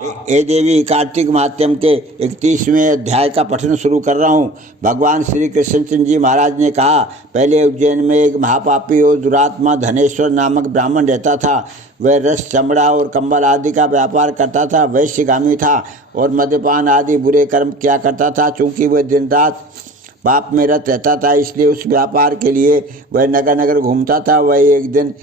हे देवी, कार्तिक महात्म्य के 31वें अध्याय का पठन शुरू कर रहा हूँ। भगवान श्री कृष्णचंद्र जी महाराज ने कहा, पहले उज्जैन में एक महापापी और दुरात्मा धनेश्वर नामक ब्राह्मण रहता था। वह रस, चमड़ा और कंबल आदि का व्यापार करता था। वैश्यगामी था और मद्यपान आदि बुरे कर्म किया करता था। चूँकि वह दिन रात पाप में रत रहता था, इसलिए उस व्यापार के लिए वह नगर नगर घूमता था। वह एक दिन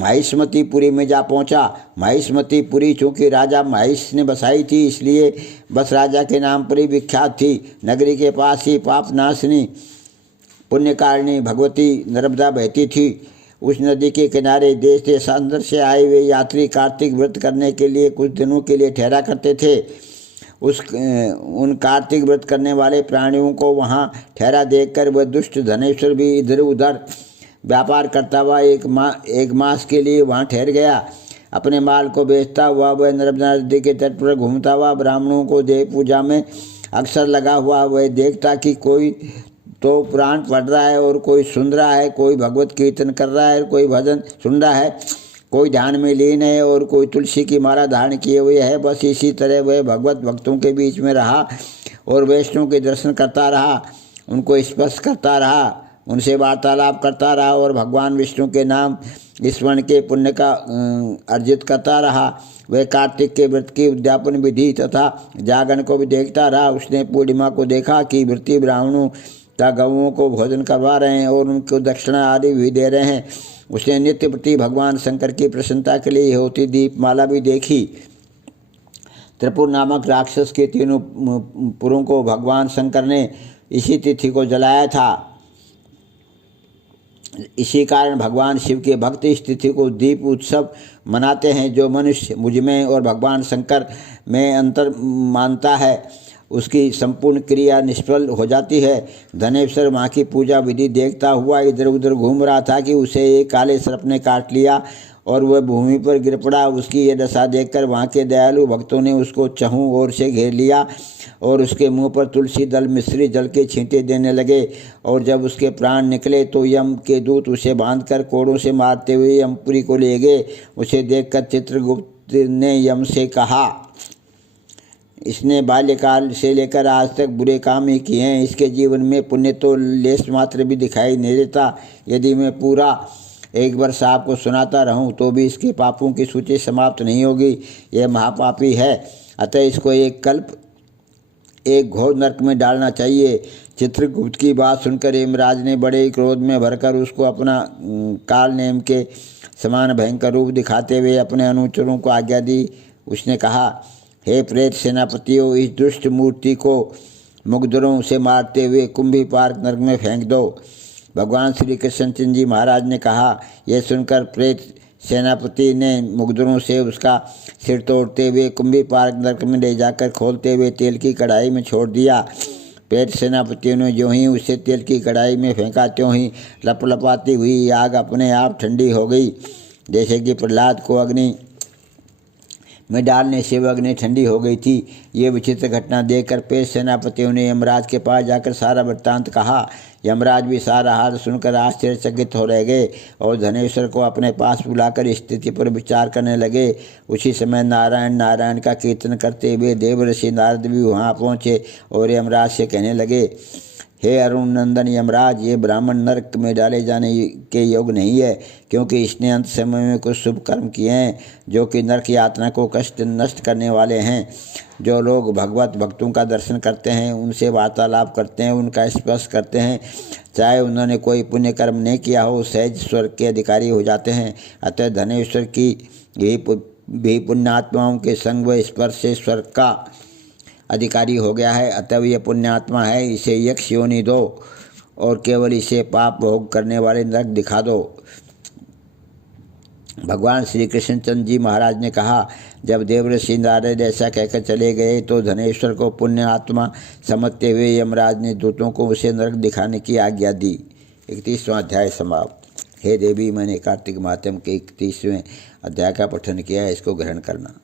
महिष्मतीपुरी में जा पहुंचा। महिष्मतीपुरी चूँकि राजा महिष ने बसाई थी, इसलिए बस राजा के नाम पर ही विख्यात थी। नगरी के पास ही पाप नाशिनी पुण्यकारिणी भगवती नर्मदा बहती थी। उस नदी के किनारे देश देशांतर से आए हुए यात्री कार्तिक व्रत करने के लिए कुछ दिनों के लिए ठहरा करते थे। उन कार्तिक व्रत करने वाले प्राणियों को वहाँ ठहरा देखकर वह दुष्ट धनेश्वर भी इधर उधर व्यापार करता हुआ एक मास के लिए वहाँ ठहर गया। अपने माल को बेचता हुआ वह नर्मदा नदी के तट पर घूमता हुआ ब्राह्मणों को देव पूजा में अक्सर लगा हुआ वह देखता कि कोई तो पुराण पढ़ रहा है और कोई सुन रहा है, कोई भगवत कीर्तन कर रहा है, कोई भजन सुन रहा है, कोई ध्यान में लीन है और कोई तुलसी की माला धारण किए हुए है। बस इसी तरह वह भगवत भक्तों के बीच में रहा और वैष्णव के दर्शन करता रहा, उनको स्पर्श करता रहा, उनसे वार्तालाप करता रहा और भगवान विष्णु के नाम स्मरण के पुण्य का अर्जित करता रहा। वह कार्तिक के व्रत की उद्यापन विधि तथा जागरण को भी देखता रहा। उसने पूर्णिमा को देखा कि व्रती ब्राह्मणों तथा गौओं को भोजन करवा रहे हैं और उनको दक्षिणा आदि भी दे रहे हैं। उसने नित्य प्रति भगवान शंकर की प्रसन्नता के लिए होती दीपमाला भी देखी। त्रिपुर नामक राक्षस के तीनों पुरों को भगवान शंकर ने इसी तिथि को जलाया था। इसी कारण भगवान शिव के भक्त इस तिथि को दीप उत्सव मनाते हैं। जो मनुष्य मुझ में और भगवान शंकर में अंतर मानता है, उसकी संपूर्ण क्रिया निष्फल हो जाती है। धनेश्वर वहाँ की पूजा विधि देखता हुआ इधर उधर घूम रहा था कि उसे एक काले सर्प ने काट लिया और वह भूमि पर गिर पड़ा। उसकी यह दशा देखकर वहाँ के दयालु भक्तों ने उसको चहुं ओर से घेर लिया और उसके मुंह पर तुलसी दल मिश्री जल के छींटे देने लगे। और जब उसके प्राण निकले तो यम के दूत उसे बांधकर कोड़ों से मारते हुए यमपुरी को ले गए। उसे देखकर चित्रगुप्त ने यम से कहा, इसने बाल्यकाल से लेकर आज तक बुरे काम ही किए हैं। इसके जीवन में पुण्य तो लेश मात्र भी दिखाई नहीं देता। यदि मैं पूरा एक वर्ष आपको सुनाता रहूं तो भी इसके पापों की सूची समाप्त नहीं होगी। यह महापापी है, अतः इसको एक कल्प एक घोर नरक में डालना चाहिए। चित्रगुप्त की बात सुनकर यमराज ने बड़े क्रोध में भरकर उसको अपना काल नेम के समान भयंकर रूप दिखाते हुए अपने अनुचरों को आज्ञा दी। उसने कहा, हे प्रेत सेनापतियों, इस दुष्ट मूर्ति को मुगदरों से मारते हुए कुंभी पार्क नरक में फेंक दो। भगवान श्री कृष्णचंद्र जी महाराज ने कहा। यह सुनकर प्रेत सेनापति ने मुगदरों से उसका सिर तोड़ते हुए कुंभी पार्क नरक में ले जाकर खोलते हुए तेल की कढ़ाई में छोड़ दिया। प्रेत सेनापतियों ने जो ही उसे तेल की कढ़ाई में फेंका, त्यों ही लपलपाती हुई आग अपने आप ठंडी हो गई। जैसे कि प्रहलाद को अग्नि में डालने से वह अग्नि ठंडी हो गई थी। ये विचित्र घटना देखकर प्रेत सेनापतियों ने यमराज के पास जाकर सारा वृत्तांत कहा। यमराज भी सारा हाल सुनकर आश्चर्यचकित हो रह गए और धनेश्वर को अपने पास बुलाकर स्थिति पर विचार करने लगे। उसी समय नारायण नारायण का कीर्तन करते हुए देवर्षि नारद भी वहाँ पहुँचे और यमराज से कहने लगे, हे अरुण नंदन यमराज, ये ब्राह्मण नरक में डाले जाने के योग्य नहीं है, क्योंकि इसने अंत समय में कुछ शुभ कर्म किए हैं जो कि नरक यातना को कष्ट नष्ट करने वाले हैं। जो लोग भगवत भक्तों का दर्शन करते हैं, उनसे वार्तालाप करते हैं, उनका स्पर्श करते हैं, चाहे उन्होंने कोई पुण्य कर्म नहीं किया हो, सहज स्वर्ग के अधिकारी हो जाते हैं। अतः धनेश्वर की भी पुण्यात्माओं के संग व स्पर्श से स्वर्ग का अधिकारी हो गया है। अतः यह पुण्यात्मा है, इसे यक्ष योनि दो और केवल इसे पाप भोग करने वाले नरक दिखा दो। भगवान श्री कृष्णचंद्र जी महाराज ने कहा। जब देवर्षि नारद ऐसा कहकर चले गए तो धनेश्वर को पुण्य आत्मा समझते हुए यमराज ने दूतों को उसे नरक दिखाने की आज्ञा दी। 31वां अध्याय समाप्त। हे देवी, मैंने कार्तिक माध्यम के 31वें अध्याय का पठन किया है, इसको ग्रहण करना।